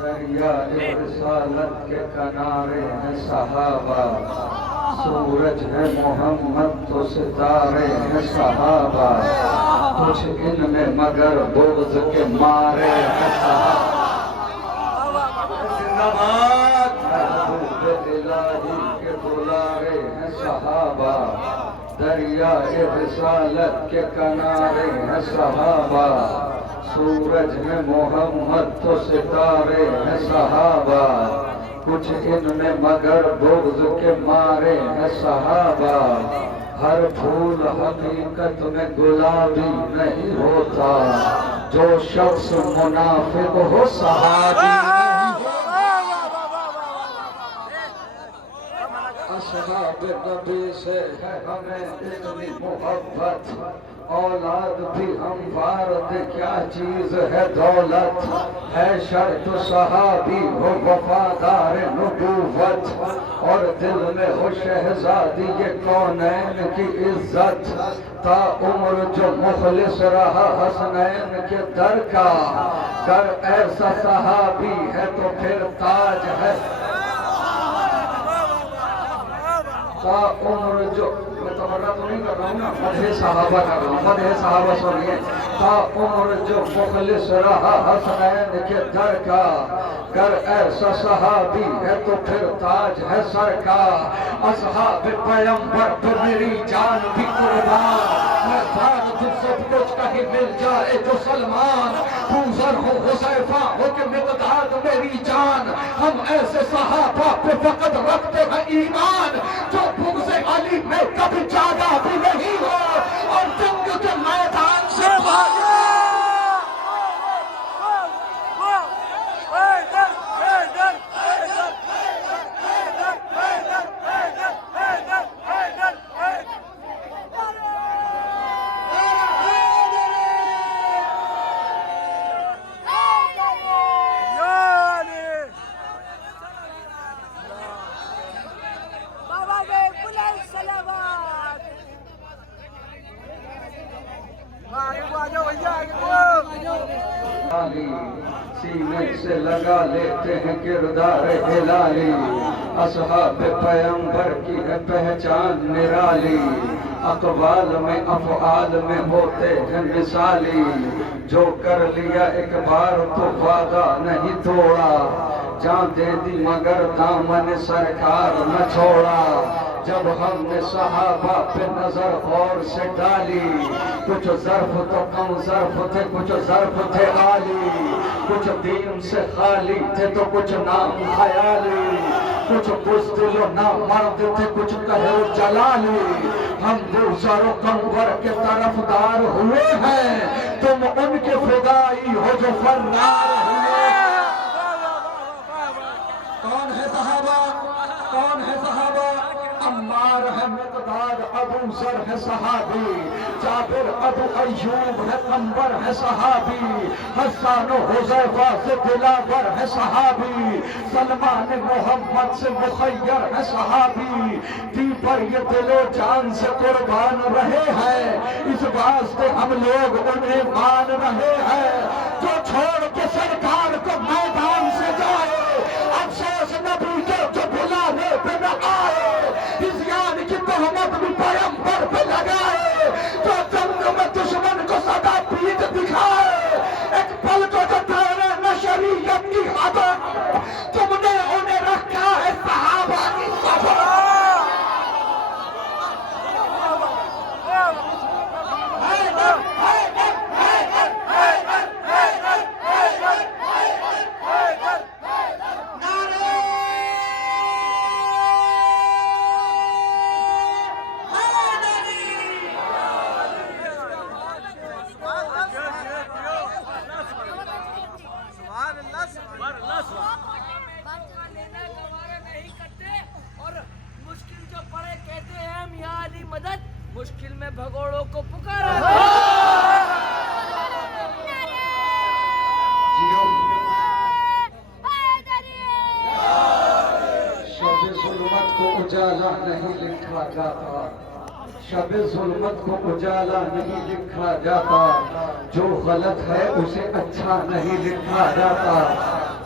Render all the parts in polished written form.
دریائے رسالت کے کنارے ہیں صحابہ، سورج ہے محمد تو ستارے ہیں صحابہ، کچھ ان میں مگر بغض کے مارے ہیں صحابہ۔ زندہ باد! محبوب الہی کے دلارے ہیں صحابہ، دریائے رسالت کے کنارے ہیں صحابہ، سورج ہے محمد تو ستارے ہیں صحابہ، کچھ ان میں مگر بغض کے مارے ہیں صحابہ۔ ہر پھول حقیقت میں گلابی نہیں ہوتا، جو شخص منافق ہو صحابی اصحاب نبی سے ہے ہمیں اتنی محبت، اولاد بھی ہموار دے کیا چیز ہے دولت، ہے شرط صحابی ہو وفادار نبوت، اور دل میں ہو شہزادی یہ کونین کی عزت، تا عمر جو مخلص رہا حسنین کے در کا، گر ایسا صحابی ہے تو پھر تاج ہے تا عمر جو، میں تمرہ تو نہیں کر رہا ہوں نا، مدح صحابہ کر رہا ہوں، مدح صحابہ سنیے، تا عمر جو مخلص رہا حسنین کے در کا، گر ایسا صحابی ہے تو پھر تاج ہے سر کا، اصحاب پیمبر پہ میری جان بھی قربان، میں جان تجھ سب کچھ کہیں مل جائے جو سلمان، خوزر ہو حذیفہ ہو کہ مقداد میری جان، ہم ایسے صحابہ پہ فقط رکھتے ہیں ایمان، جو بغض علی میں کبھی جاگا بھی نہیں ہو اور جنگ کے میدان سے بھاگے۔ سینے سے لگا لیتے ہیں کردار ہلالی، اصحاب پیمبر کی ہے پہچان نرالی، اقوال میں افعال میں ہوتے ہیں مثالی، جو کر لیا ایک بار تو وعدہ نہیں توڑا، جان دے دی مگر دامن سرکار نہ چھوڑا، جب ہم نے صحابہ پہ نظر غور سے ڈالی، کچھ ظرف تو کم ظرف تھے، کچھ ظرف تھے عالی، کچھ دین سے خالی تھے تو کچھ نام خیالی، کچھ بزدل و نامرد تھے کچھ قہر جلالی، ہم بزر و قنور کے طرفدار ہوئے ہیں، تم ان کے فدائی ہو جو فرار ہوئے۔ کون ہے صحابہ؟ کون ہے صحابہ؟ عمار ہے مقداد، ابو ذر ہے صحابی، جابر ابو ایوب ہے قنبر ہے صحابی، حسان و حذیفہ سے دلاور ہے صحابی، سلمان محمد سے مخیر ہے صحابی، دی پر یہ دل و جان سے قربان رہے ہیں، اس واسطے ہم لوگ انہیں مان رہے ہیں، جو چھوڑ کے سرکار کو میدان سے جائے، افسوس نبی کے جو بلانے پہ نہ آئے، ہزیان کی تہمت بھی پیمبر پہ لگائے، جو جنگ میں دشمن کو سدا پیٹ دکھائے، ایک پل کو جو ٹھہرے نہ شریعت کی حدود، تم نے انہیں رکھا ہے صحابہ کی صفحہ۔ مشکل میں بھگوڑوں کو پکارا، شب ظلمت کو اجالا نہیں لکھا جاتا، شب ظلمت کو اجالا نہیں لکھا جاتا، جو غلط ہے اسے اچھا نہیں لکھا جاتا،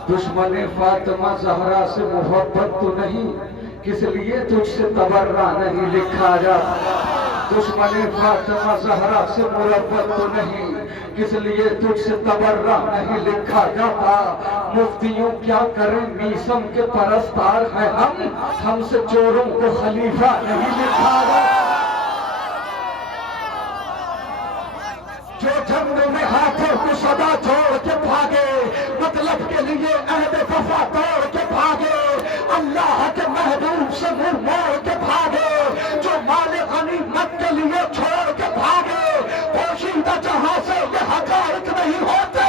دشمن فاطمہ زہرا سے محبت تو نہیں، کس لیے تجھ سے تبرہ نہیں لکھا جاتا؟ دشمن فاطمہ زہرا سے محبت تو نہیں، کس لیے تجھ سے تبرہ نہیں لکھا جاتا؟ مفتیوں کیا کریں میسم کے پرستار ہیں ہم سے چوروں کو خلیفہ نہیں لکھا جاتا۔ جو جنگ میں ہاتھوں کو صدا چھوڑ کے بھاگے، مطلب کے لیے عہد وفا توڑ کے بھاگے، اللہ کے محبوب سے منہ موڑ کے بھاگے، جو مال غنیمت کے لیے چھوڑ کے بھاگے، پوشیدہ جہاں سے یہ حقائق نہیں ہوتے،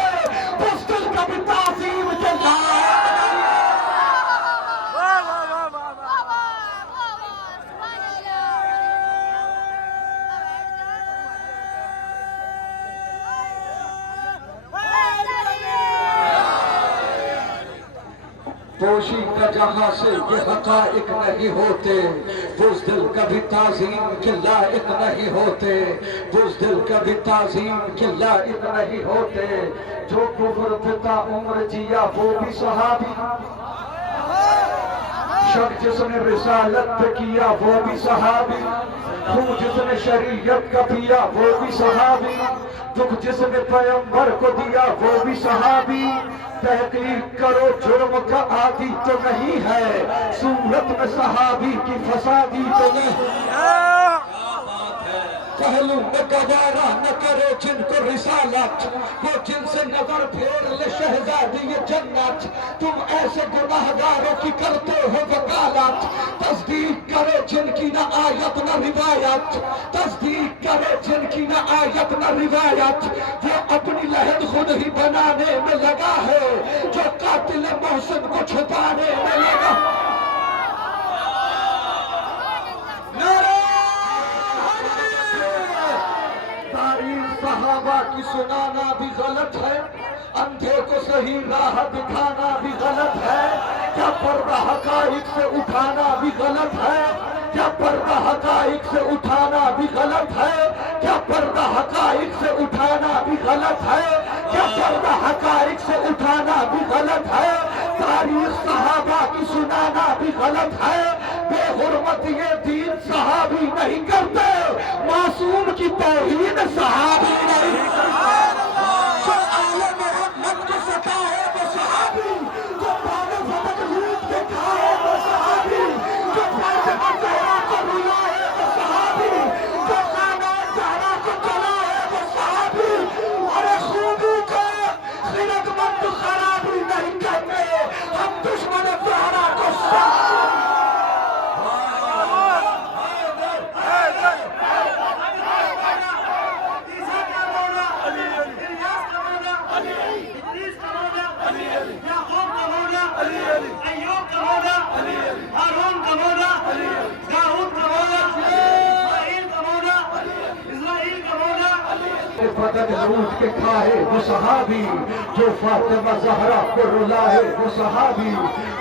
بزدل کبھی تعظیم کے لائق نہیں۔ پوشیدہ جہاں سے یہ حقائق نہیں ہوتے، بزدل کبھی تعظیم کے لائق نہیں ہوتے، بزدل کبھی تعظیم کے لائق نہیں ہوتے۔ جو کفر پتا عمر جیا وہ بھی صحابی، شک جس نے رسالت پہ کیا وہ بھی صحابی، خون جس نے شریعت کا پیا وہ بھی صحابی، دکھ جس نے پیغمبر کو دیا وہ بھی صحابی۔ تحقیق کرو جرم کا عادی تو نہیں ہے، صورت میں صحابی کی فسادی تو نہیں ہے۔ پہلو میں گوارا نہ کرے جن کو رسالت، وہ جن سے نظر پھیر لے شہزادی جنت۔ تم ایسے گناہگاروں کی کرتے ہو وکالت، تصدیق کرے جن کی نہ آیت نہ روایت، تصدیق کرے جن کی نہ آیت نہ روایت۔ وہ اپنی لہد خود ہی بنانے میں لگا ہے، جو قاتل محسن کو چھپانے میں لگا۔ صحابہ کی سنانا بھی غلط ہے، اندھے کو صحیح راہ دکھانا بھی غلط ہے، کیا پردہ حقائق سے اٹھانا بھی غلط ہے، کیا پردہ حقائق سے اٹھانا بھی غلط ہے، کیا پردہ حقائق سے اٹھانا بھی غلط ہے، کیا پردہ حقائق سے اٹھانا بھی غلط ہے، تاریخ صحابہ کی سنانا بھی غلط ہے۔ بے حرمت یہ دین صحابی نہیں کرتے، معصوم کی توہین صحابی نہیں کرتے۔ جو آل محمد کو سکھائے وہ صحابی، جو پانے فتق لوٹ کے کھائے وہ صحابی، جو فاطمہ زہرا کو رلائے وہ صحابی، جو خانہ زہرا کو جلائے وہ صحابی۔ ارے خوبی کو خرد مند خرابی نہیں کرتے، ہم دشمن زہرا کو صحابی۔ بدن لوٹ کے کھائے وہ صحابی، جو فاطمہ زہرا کو رلائے وہ صحابی،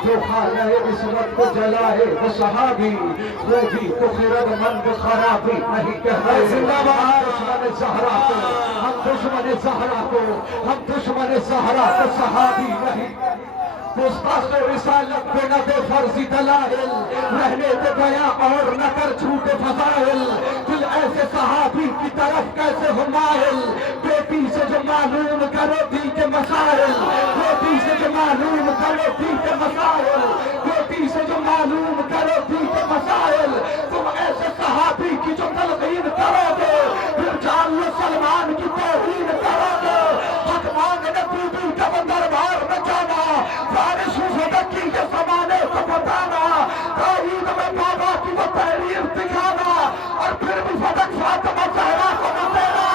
جو خانہ عصمت کو جلائے وہ صحابی، وہ بھی تو خرد مند خرابی نہیں کہتے۔ زندہ باد دشمن زہرا کو، ہم دشمن زہرا کو، ہم دشمن زہرا کو صحابی نہیں۔ گستاخ رسالت پہ نہ دے فرضی دلائل، رہنے دے گیا اور نہ کر جھوٹے فضائل، دل ایسے صحابی کی طرف کیسے ہو مائل، بیٹی سے جو معلوم کرو دل کے مسائل، بیٹی سے جو معلوم کرو دل کے مسائل، بیٹی سے جو معلوم کرو دل کے مسائل۔ تم ایسے صحابی کی جو تلقین کرو گے، پھر جان لو سلمان کی توہین کرو گے۔ حق مانگنے بی بی کا وہ دربار میں جانا، فارس فتق کی کے زمانے کو بتانا، تاریخ میں بابا کی وہ تحریر دکھانا، اور پھر بھی فتق فاطمہ زہرا کو نہ دینا۔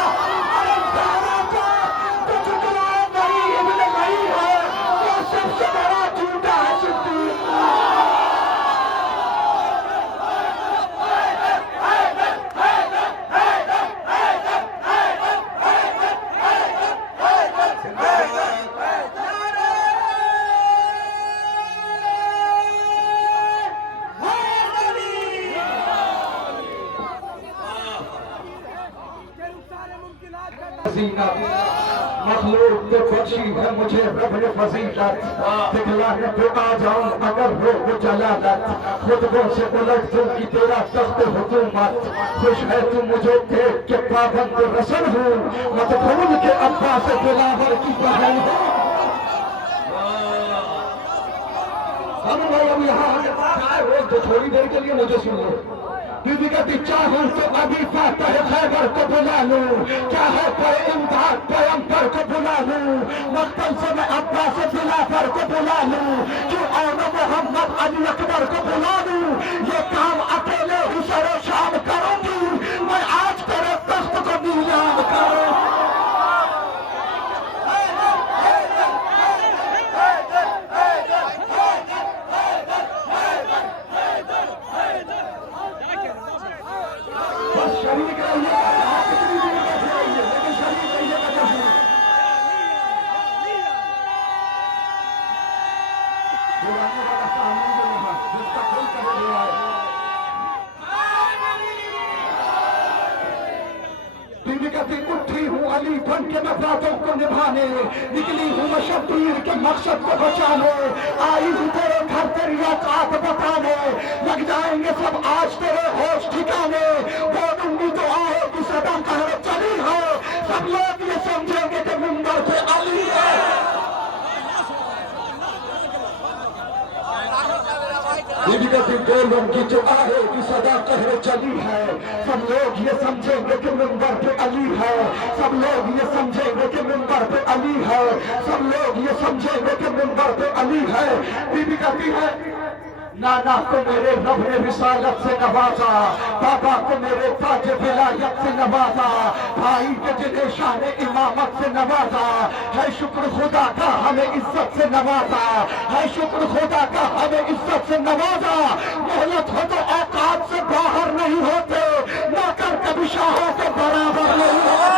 ارے زہرا کو تو جھکنا نہیں ابن نہیں ہے، وہ سب سے بڑا جھوٹا ہے صدیق۔ مخلوق نے بخشی ہے مجھے رب نے فضیلت، دکھلانے پہ آ جاؤں اگر ہو وہ جلالت، خطبوں سے الٹ دوں کی تیرا تخت حکومت، خوش ہے تو مجھے دیکھ کے پابند رسن ہوں، مت بھول کے عباس دلاور کی بہن ہوں۔ اب بھائی اب یہاں روز تو تھوڑی دیر کے لیے مجھے سن لو۔ بی بی کہتی چاہوں تو ابھی فاتح خیبر کو بلا لوں، چاہے پر امداد پیغمبر کو بلا لوں، مقتل سے میں عباس دلاور کو بلا لوں، کیوں اون محمد علی اکبر کو بلا لوں، یہ کام اکیلے ہی سر و شام کروں گی، میں آج تیرے تخت کو نیلام کروں۔ شریک رہیے گا، کتنی دیر بیٹھے رہیے لیکن شریک رہیے گا جشن۔ جو آنے والا سامنے جو یہاں جس کا دل کہے لے آئے۔ بی بی کہتی اٹھی ہوں علی بن کے میں باتوں کو نبھانے، نکلی ہوں میں شبیر کے مقصد کو بچانے، آئی ہوں تیرے گھر تیری اوقات بتانے، لگ جائیں گے سب آج تیرے ہوش ٹھکانے، بولوں گی تو آہے کی صدا قہر چلی ہے، سب لوگ یہ سمجھیں گے کہ منبر پہ علی ہے۔ بی بی کہتی بولوں گی جو آہے کی صدا قہر چلی ہے، سب لوگ یہ سمجھیں گے کہ منبر پہ علی ہے، سب لوگ یہ سمجھیں گے کہ منبر پہ علی ہے، سب لوگ یہ سمجھیں گے کہ منبر پہ علی ہے۔ بی بی کہتی ہے نانا کو میرے رب نے رسالت سے نوازا، بابا کو میرے تاج ولایت سے نوازا، بھائی کے جنہیں شان امامت سے نوازا، ہے شکر خدا کا ہمیں عزت سے نوازا، ہے شکر خدا کا ہمیں عزت سے نوازا، مہلت ہو تو اوقات سے باہر نہیں ہوتے، نوکر کبھی شاہوں کے برابر نہیں ہوتے۔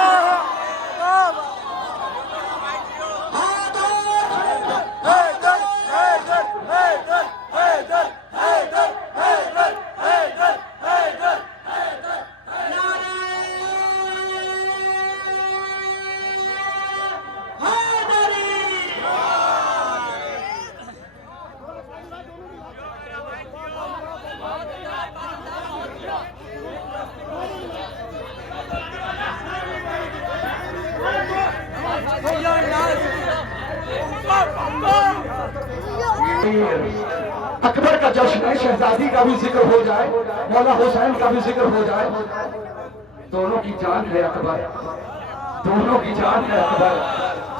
اکبر کا جشن ہے، شہزادی کا بھی ذکر ہو جائے، مولا حسین کا بھی ذکر ہو جائے، دونوں کی جان ہے اکبر، دونوں کی جان ہے اکبر،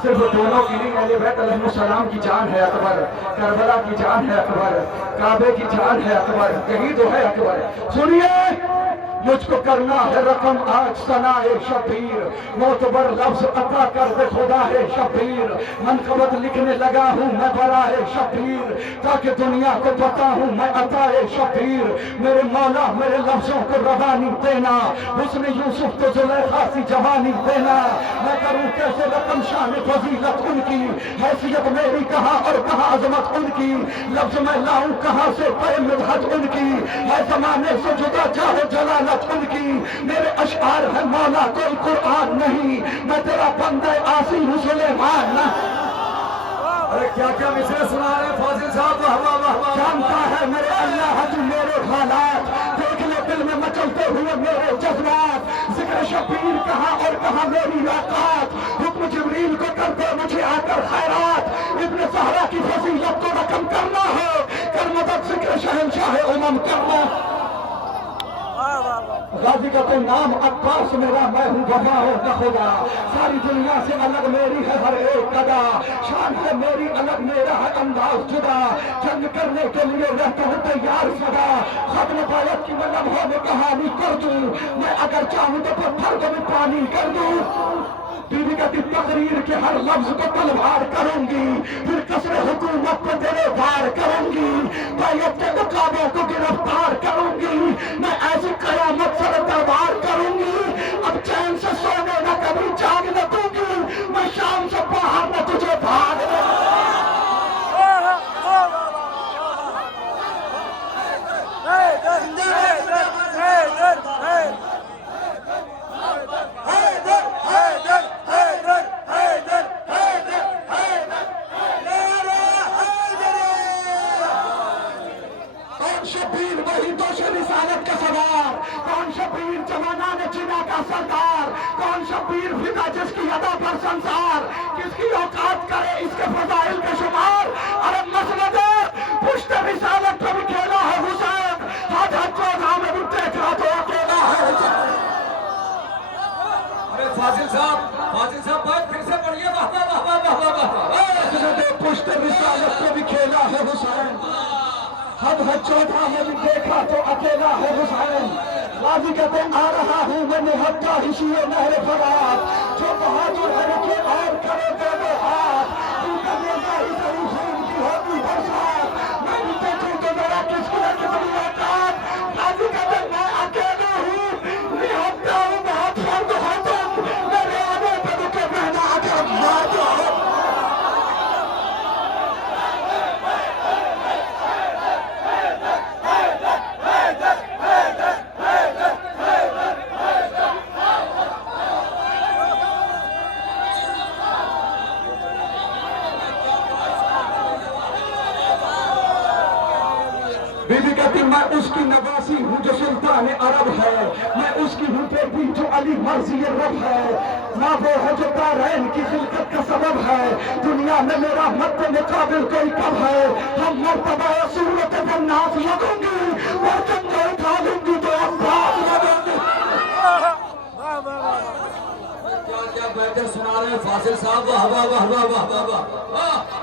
صرف دونوں کی نہیں، اہل بیت علیہ السلام کی جان ہے اکبر، کربلا کی جان ہے اکبر، کعبے کی جان ہے اکبر، یہی تو ہے اکبر۔ سنیے مجھ کو کرنا ہے رقم آج ثنائے شبیر، معتبر لفظ عطا کر دے خدا ہے شبیر، منقبت لکھنے لگا ہوں میں برائے شبیر، تاکہ دنیا کو پتا ہوں میں عطائے شبیر، میرے مولا میرے لفظوں کو روانی دینا، حسن یوسف تو زلیخا سی جوانی دینا، میں کروں کیسے رقم شان فضیلت ان کی، حیثیت میری کہاں اور کہاں عظمت ان کی، لفظ میں لاؤں کہاں سے پے مدحت ان کی، ہے زمانے سے جدا جاہو جلالت ان کی، میرے اشعار ہے مولا کوئی قرآن نہیں، میں تیرا بندہ آسی ہوں سلیمان نہ۔ ارے کیا کیا مصرع سنا رہے ہیں فاضل صاحب، واہ واہ واہ واہ۔ جانتا ہے میرے اللہ تو میرے حالات، دیکھ لے دل میں مچلتے ہوئے میرے جذبات، ذکر شبیر کہاں اور کہاں میری اوقات، حکم جبریل کو کر دے مجھے آ کر خیرات، ابن زہرا کی فضیلت کو رقم کرنا ہے، کر مدد ذکر شہنشاہ امم کرنا۔ غازی کا تو نام عباس میرا، میں ہوں وفا ہوں نہ خدا، ساری دنیا سے الگ میری ہے ہر ایک ادا، شان ہے میری الگ میرا ہے انداز جدا، جنگ کرنے کے لیے رہتا ہوں تیار سدا، ختم بیعت کی میں لمحوں میں کہانی کر دوں، میں اگر چاہوں تو پتھر کو بھی پانی کر دوں، بی بی کہتی تقریر کے ہر لفظ کو تلوار کروں گی، پھر قصر حکومت کو تیرے وار کروں گی، بیعت کے مقابوں کو گرفتار کروں گی، میں ایسی قیامت سر دربار کروں گی، اب چین سے سونے نہ کبھی جاگ نہ دوں گی، میں شام سے باہر نہ تجھے بھاگ دوں گی۔ شیر جوانان چینا کا سردار، کون شبیر فدا جس کی ادا پر سنسار، کس کی اوقات کرے اس کے فضائل کے شمار، ارے مسند پشت رسالت پہ بھی کھیلا ہے حسین، ہاتھ چودھا میں بھی دیکھا تو اکیلا ہے حسین۔ ارے فاضل صاحب بات پھر سے پڑھیے، واہ واہ واہ واہ واہ واہ۔ مسند پشت رسالت پہ بھی کھیلا ہے حسین، حد چودھا میں بھی دیکھا تو اکیلا ہے حسین۔ غازی کہتے آ رہا ہوں میں نہت کا حشی نہر فرات، جو بہادر ہے رکھے اور کرے دے وہ ہاتھ، تو کرنے کا ہی سری خون کی ہوتی برسات، میں بھی دیکھوں تو میرا کس کی ہے کتنی اوقات۔ غازی کہتے میں اکیلا ہوں، نہت کا ہوں بہت فرد ہے تم، میرے آنے پہ رکے مہنا اگر مار دو۔ بی بی کہتی میں اس کی نواسی ہوں جو سلطان عرب ہے، میں اس کی ہوں بیٹی جو علی مرضی رب ہے، نہ وہ ہے جو دارین کی خلقت کا سبب ہے، دنیا میں میرا مد مقابل کوئی کب ہے، ہم مرتبہ صورت بناس لگوں گی، برتن جو اٹھا لوں گی تو عباس لگوں گی۔ کیا کیا بیٹر سنا رہے ہیں فاضل صاحب، واہ واہ واہ واہ واہ واہ واہ۔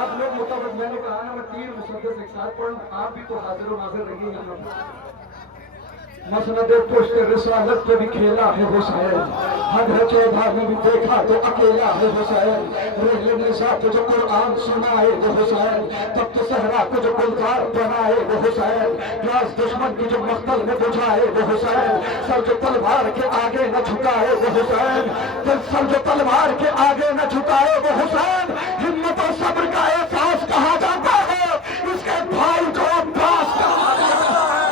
آپ لوگ مطابق میں نے کہا نا میں 3 مسدس ایک ساتھ پڑھوں، آپ بھی تو حاضر و ناظر رہیے گا۔ مسند پشت رسالت پہ بھی کھیلا ہے حسین، حد چودھا میں بھی دیکھا تو اکیلا ہے حسین، رحل نساء کو جو قرآن سنائے وہ حسین، تب تو صحرا کو جو گلزار بنائے وہ حسین، راز دشمن کی جو مقتل میں بجھائے وہ حسین، سر جو تلوار کے آگے نہ جھکائے وہ حسین، سر جو تلوار کے آگے نہ جھکائے وہ حسین، ہمت و صبر کا احساس کہا جاتا ہے اس کے بھائی کو عباس کہا جاتا ہے۔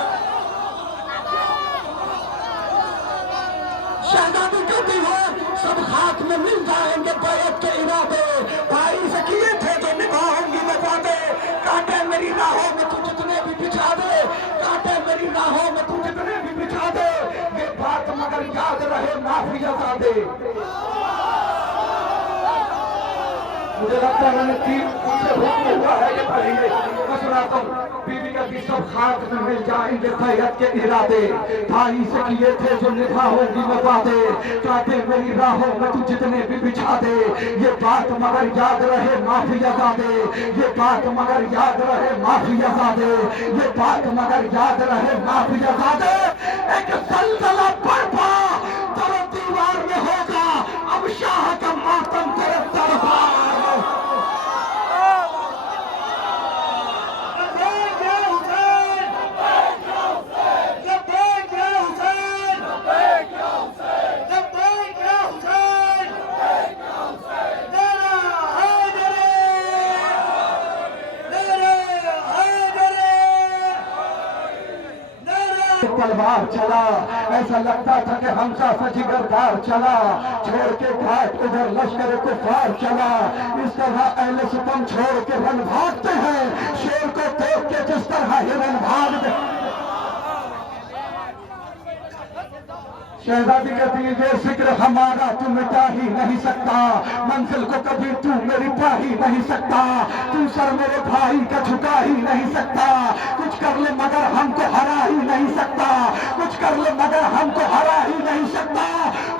شہزادی کہتی ہے سب خاک میں مل جائیں گے بیعت کے ارادے، بھائی سے کیے تھے جو نبھاؤں گی میں وعدے، کانٹے میری راہوں میں تو جتنے بھی بچھا دے، کانٹے میری راہوں میں تو جتنے بھی بچھا دے، یہ بات مگر یاد رہے نافیہ زادے۔ مجھے لگتا ہے میں نے 3 سے حکم ہوا ہے یہ پڑھیے، میں سناتا ہوں۔ بی بی کہتی سب خاک میں مل جائیں گے بیعت کے ارادے، بھائی سے کیے تھے جو نبھاؤں گی میں وعدے، کانٹے میری راہوں میں تو جتنے بھی بچھا دے، یہ بات مگر یاد رہے نافیہ زادے، یہ بات مگر یاد رہے نافیہ زادے، یہ بات مگر یاد رہے نافیہ زادے۔ ایک زلزلہ برپا در و دیوار میں ہوگا، اب شاہ کا ماتم تیرے دربار میں۔ تلوار چلا، ایسا لگتا تھا کہ حمزہ سے جگردار چلا، چھوڑ کے گھاٹ ادھر لشکر کفار چلا، اس طرح اہل ستم چھوڑ کے رن بھاگتے ہیں، شیر کو دیکھ کے جس طرح ہرن بھاگتے ہیں۔ شہزادی کہتی ہے یہ ذکر ہمارا تو مٹا ہی نہیں سکتا، منزل کو کبھی تو میری پا ہی نہیں سکتا، تو سر میرے بھائی کا جھکا ہی نہیں سکتا، کچھ کر لے مگر ہم کو ہرا ہی نہیں سکتا، کچھ کر لے مگر ہم کو ہرا ہی نہیں سکتا،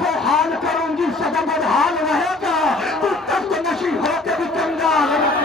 وہ حال کروں گی سدا بدحال رہے گا، تو تخت نشین ہو کے بھی کنگال رہے گا۔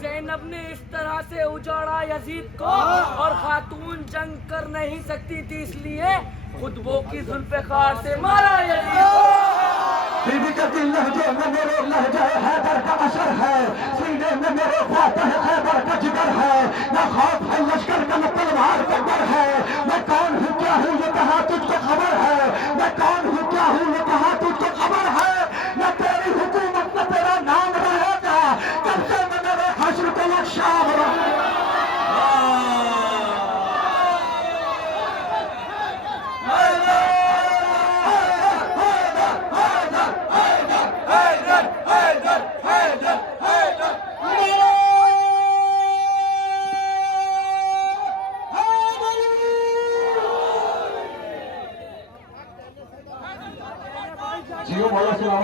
زینب نے اس طرح سے اجاڑا یزید کو، اور خاتون جنگ کر نہیں سکتی تھی اس لیے خود وہ کی ذوالفقار سے مارا یزید کو۔ بی بی کہتی لہجے میں میرے لہجہ حیدر کا اثر ہے، سینے میں میرے فاتح خیبر کا جگر ہے، نہ خوف ہے لشکر کا نہ تلوار کا ڈر ہے، میں کون انقلاب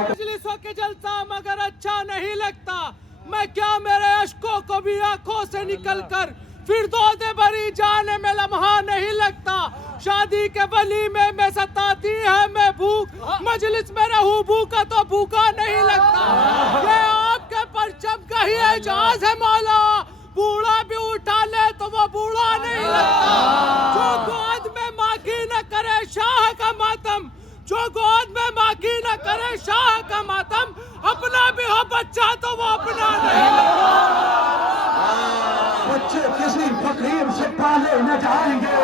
مجلسوں کے جلسہ مگر اچھا نہیں لگتا، میں کیا میرے اشکوں کو بھی آنکھوں سے نکل کر پھر دودھ بھری جانے میں لمحہ نہیں لگتا، شادی کے ولیمے میں ستاتی ہے میں بھوک، مجلس میں رہوں بھوکا تو بھوکا نہیں لگتا، یہ آپ کے پرچم کا ہی اعجاز ہے مولا، بوڑھا بھی اٹھا لے تو وہ بوڑھا نہیں لگتا، جو گود میں ماں کی نہ کرے شاہ کا ماتم، جو گود میں ماں کی نہ کرے شاہ کا ماتم، اپنا بھی ہو بچہ تو وہ اپنا نہیں لگتا۔ بچے کسی فقیر سے پالے نہ جائیں گے،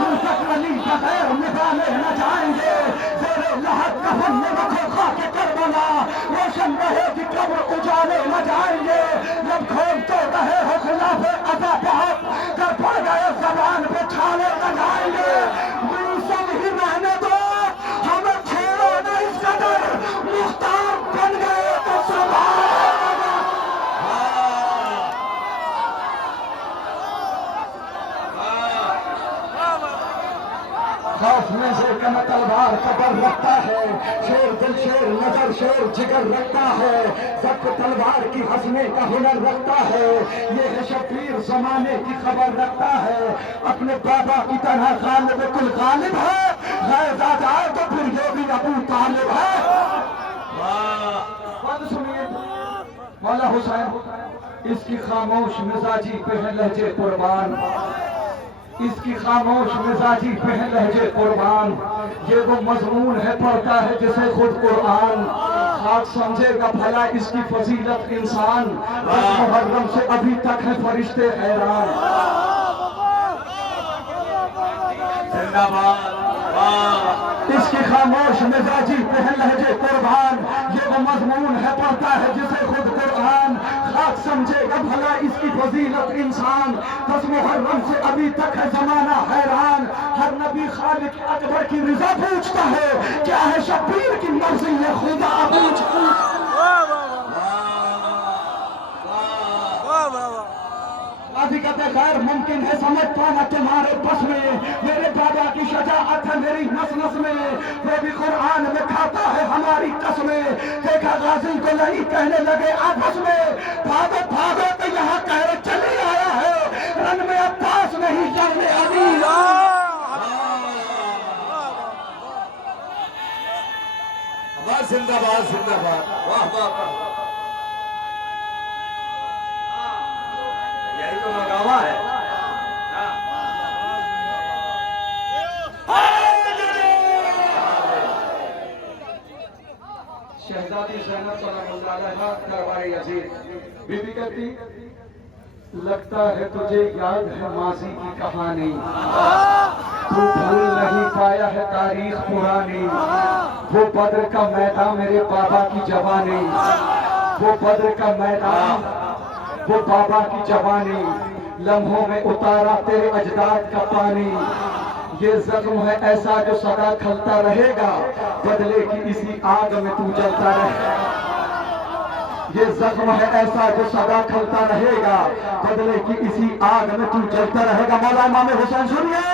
یوسف علی بغیر نبھالے نہ جائیں گے، زیر لحد کفن میں رکھو خاک کربلا، روشن رہے گی قبر اجالے نہ جائیں گے، جب کھولتے رہے ہو خلاف عذاب بہت، کر پڑ گئے زبان پہ چھالے نہ جائیں گے، یوسف ہی رہنے دو، ہمیں چھوڑو نہ اس قدر، مختار بن گئے تو سوال خوف میں سے کم تلوار قبر رکھتا ہے، شیر دل شیر نظر شیر جگر رکھتا ہے، ضبط تلوار کی ہنسنے کا ہنر رکھتا ہے، یہ ہے شبیر زمانے کی خبر رکھتا ہے، اپنے بابا کی طرح غالب کل غالب ہے، غیر آ جائے تو پھر یہ بھی ابو طالب ہے۔ بات سنیے مولا حسین، اس کی خاموش مزاجی پہ ہے لہجے قربان، اس کی خاموش مزاجی پہ ہے لہجے قربان، یہ وہ مضمون ہے پڑھتا ہے جسے خود قرآن، خاک سمجھے گا بھلا اس کی فضیلت انسان، بس محرم سے ابھی تک ہے فرشتے حیران۔ زندہ باد، اس کی خاموش مزاجی پہ ہے لہجے قربان، یہ وہ مضمون ہے پڑھتا ہے جسے خود قرآن، خاک سمجھے گا بھلا اس کی فضیلت انسان، بس محرم سے ابھی تک ہے زمانہ حیران، ہر نبی خالق اکبر کی رضا پوچھتا ہے، کیا ہے شبیر کی مرضی یہ خدا پوچھتا ہے۔ حقیقت غیر ممکن ہے سمجھ پانا تمہارے بس میں، میرے بابا کی شجاعت ہے میری نس نس میں، وہ بھی قرآن میں کھاتا ہے ہماری قسمیں، دیکھا غازی کو نہیں کہنے لگے آپس میں، بھاگو بھاگو تو یہاں قہر چلی آیا ہے، رن میں عباس نہیں جنگ میں علی۔ زندہ باد زندہ باد، واہ واہ واہ، یہی تو مقامہ ہے۔ شہزادی زینب سلام اللہ علیہا دربار یزید، بی بی کہتی لگتا ہے تجھے یاد ہے ماضی کی کہانی، تو بھول نہیں پایا ہے تاریخ پرانی، وہ بدر کا میدان میرے بابا کی جوانی، وہ بدر کا میدان وہ بابا کی جوانی، لمحوں میں اتارا تیرے اجداد کا پانی، یہ زخم ہے ایسا جو سدا کھلتا رہے گا، بدلے کی اسی آگ میں تو جلتا رہے گا، یہ زخم ہے ایسا جو سدا کھلتا رہے گا، بدلے کی اسی آگ میں تو جلتا رہے گا۔ مولا امام حسین سنیے،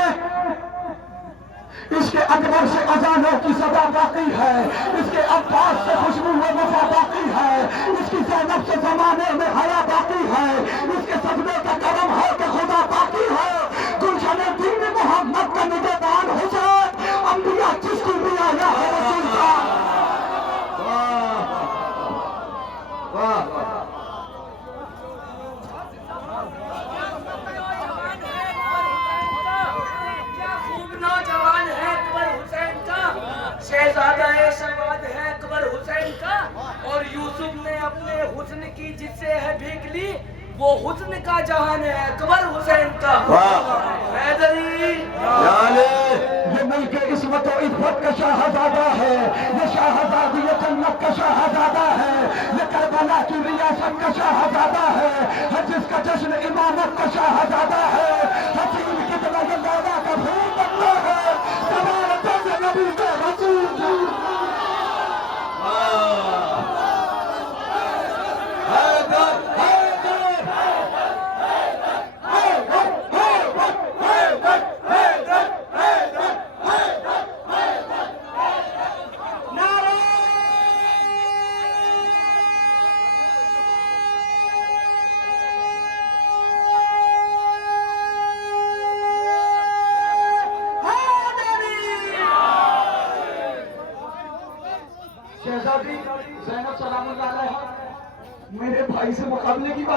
اس کے اکبر سے اذانوں کی صدا باقی ہے، اس کے عباس سے خوشبو و وفا باقی ہے، اس کی زینب سے زمانے میں حیا باقی ہے، اس کے صدمے کا کرم ہے کہ خدا باقی ہے، گلشن دین محمد کا نگہبان حسین، انبیاء جس کو بھی آیا ہے رسول کا۔ نوجوان ہے اکبر حسین کا، شہزادہ شواد ہے اکبر حسین کا، اور یوسف نے اپنے حسن کی جس سے ہے بھیک لی، وہ حسن کا جہان ہے اکبر حسین کا۔ حیدری یہ ملک عصمت و عزت کا شاہزادہ ہے، یہ شاہزادی جنت کا شاہزادہ ہے، یہ کربلا کی ریاست کا شاہزادہ ہے، جس کا جشن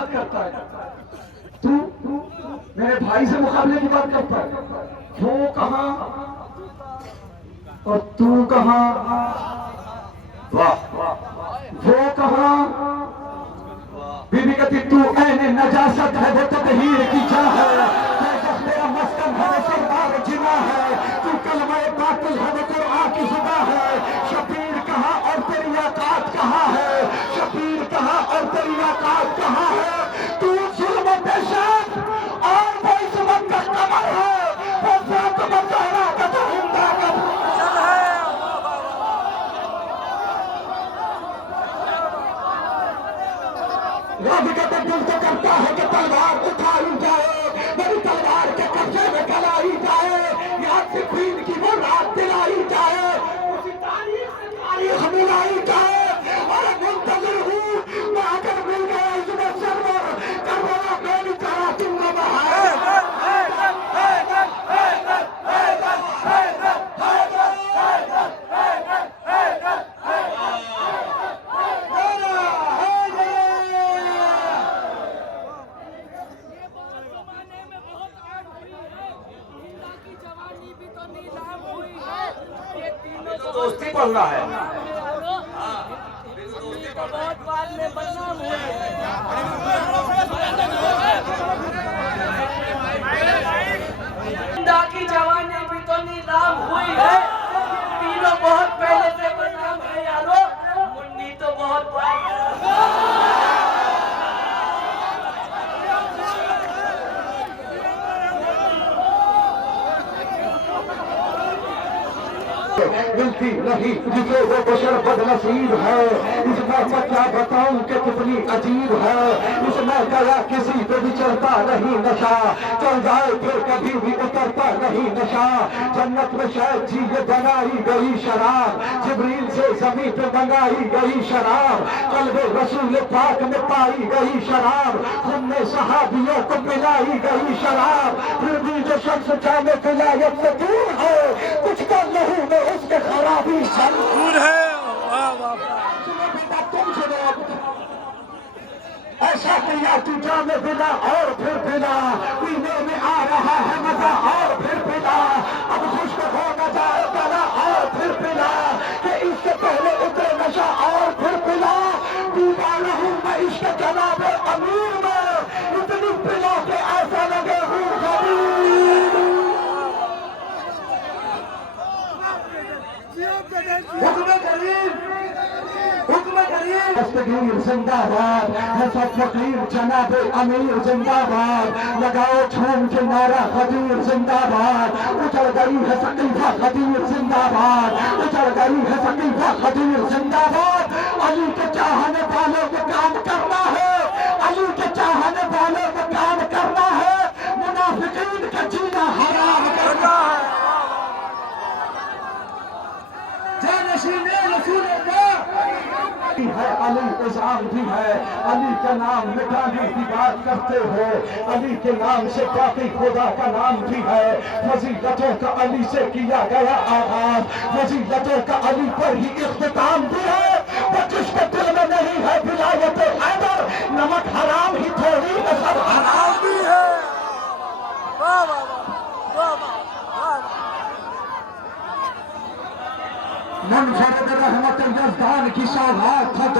بات کرتا ہے، تو میرے بھائی سے مقابلے کی بات کرتا ہے، وہ کہاں اور تو کہاں؟ واہ، وہ کہاں؟ بی بی کہتی تو عین نجاست ہے، وہ تطہیر کی جا ہے، تیرا مسکن ہے، وہ سردار جنا ہے، تو کلمہ باطل ہے، وہ قرآن کی زباں ہے، شبیر کہاں اور تیری اوقات کہاں ہے؟ شبیر کہاں اور تیری اوقات کہاں ہے؟ تو ظلم و دہشت اور وہ عظمت کا قمر ہے، وہ ذات مظاہرہ کا تو ہندہ کا رب کا تو دل تو کرتا ہے کہ تلوار اٹھائی جائے، میری تلوار کے قبضے میں کلائی جائے، یاد صفین کی وہ رات دلائی جائے، اسی تاریخ سے تاریخ ملائی جائے، اور منتظر ہوں میں اگر مل گیا اس میں سرور کربلا میری طرح تم نہ بہائے۔ دوستی بولنا ہے، بہت بعد میں بدنام ہوئے ہندا کی جوانی بھی تو نیلام ہوئی ہے، تینوں بہت پہلے سے بدنام ہے یارو، منی تو بہت بعد ملتی نہیں جسے وہ بشر بد نصیب ہے، اس میں کیا بتاؤں کہ کتنی عجیب ہے، اس میں گیا کسی پہ بھی چڑھتا نہیں نشہ، چل جائے پھر کبھی بھی اترتا نہیں نشہ، جنت میں شاید جی یہ بنائی گئی شراب، جبریل سے زمین پہ منگائی گئی شراب، قلب رسول پاک میں پائی گئی شراب، خون صحابیوں کو پلائی گئی شراب، پھر بھی جو شخص جامع ولایت سے دور ہے، کچھ تو نہیں میں اس کے خرابی دور ہے۔ سنو بیٹا تم سنو، ایسا کیا تو جامع بلا اور پھر بلا، پینے میں آ رہا ہے مزہ اور پھر بلا، اب خشک ہو نہ جائے گلا اور پھر بلا، کہ اس سے پہلے اترے نشہ اور پھر بلا، ڈوبا رہوں میں عشق جناب امیر میں، اتنی بلا کہ ایسا لگے ہوں غریب۔ حکم کریم، حکم کریم، دستگیر زندہ باد، ہے سب فقیر جناب امیر زندہ باد، لگاؤ چھوم کے نعرہ خدیر زندہ باد، اچھل گئی ہے سقیفہ خدیر زندہ باد، اچھل گئی ہے سقیفہ خدیر زندہ باد، علی کے چاہنے والوں کو کام کرنا ہے، علی کے چاہنے والوں کو کام کرنا ہے، منافقین کا جینا حرام کرنا ہے۔ ہے علی اذعان بھی ہے، علی کا نام مٹانے کی بات کرتے ہو، علی کے نام سے باقی خدا کا نام بھی ہے، فضیلتوں کا علی سے کیا گیا آغاز، فضیلتوں کا علی پر ہی اختتام بھی ہے، وہ جس کو